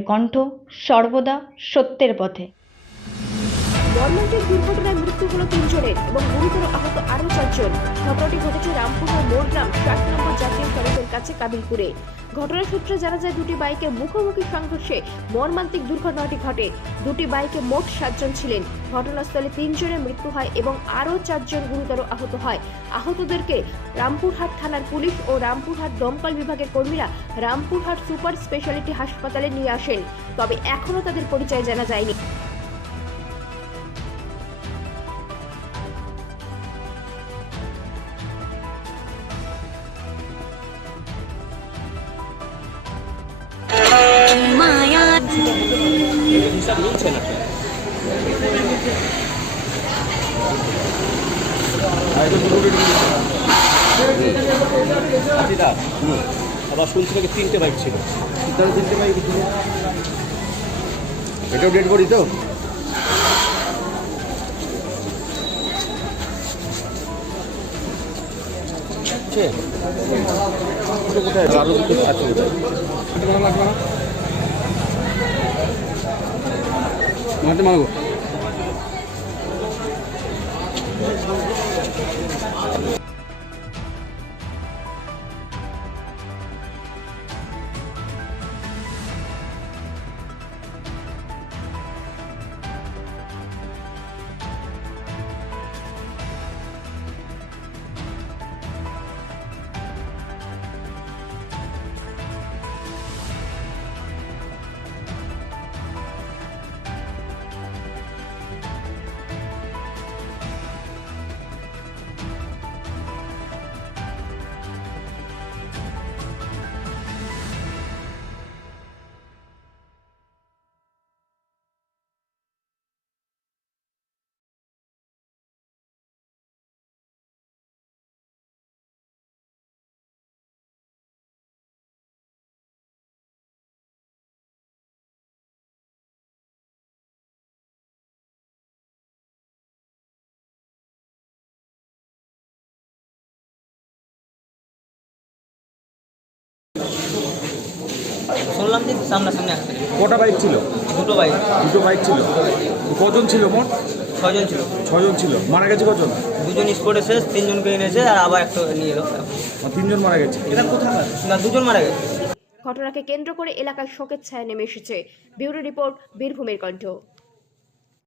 বীরভূমের কণ্ঠ সর্বদা সত্যের পথে। মর্মান্তিক দুর্ঘটনায় মৃত্যু হলো 3 জনের এবং গুরুতর আহত আরও 4 জন। ঘটনাটি ঘটেছে রামপুরহাট মোড়গ্রাম 60 নম্বর জাতীয় সড়কের কাছে কাবিলপুরে। ঘটনার সূত্রে জানা যায়, দুটি বাইকের মুখোমুখি সংঘর্ষে মর্মান্তিক দুর্ঘটনাটি ঘটে। দুটি বাইকে মোট 7 জন ছিলেন। ঘটনাস্থলে 3 জনের মৃত্যু হয় এবং আরও 4 জন গুরুতর আহত হয়। আহতদেরকে রামপুরহাট থানার পুলিশ ও রামপুরহাট দমকল বিভাগের কর্মীরা রামপুরহাট সুপার স্পেশালিটি হাসপাতালে নিয়ে আসেন। তবে এখনও তাদের পরিচয় জানা যায়নি। হিসাব মিলছে না। আবার শুনছি নাকি 3টে বাইক ছিল। 3টে বাইক ছিল। এটাও ডেড বডি তো? কোথায় আরো দুটো আছে কোথায়? মারতে মারবো। শুনলাম যে সামনাসামনি অ্যাক্সিডেন্ট। কটা বাইক ছিল? দুটো বাইক ছিল। কজন ছিল মোট? 6 জন ছিল। 6 জন ছিল। মারা গেছে কজন? 2 জন স্পটে শেষ, 3 জনকে এনেছে আর আবার একটা নিয়ে এলো। 3 জন মারা গেছে। এটা কোথায়? না, 2 জন মারা গেছে। ঘটনাকে কেন্দ্র করে এলাকায় শোকের ছায়া নেমে এসেছে। ব্যুরো রিপোর্ট, বীরভূমের কণ্ঠ।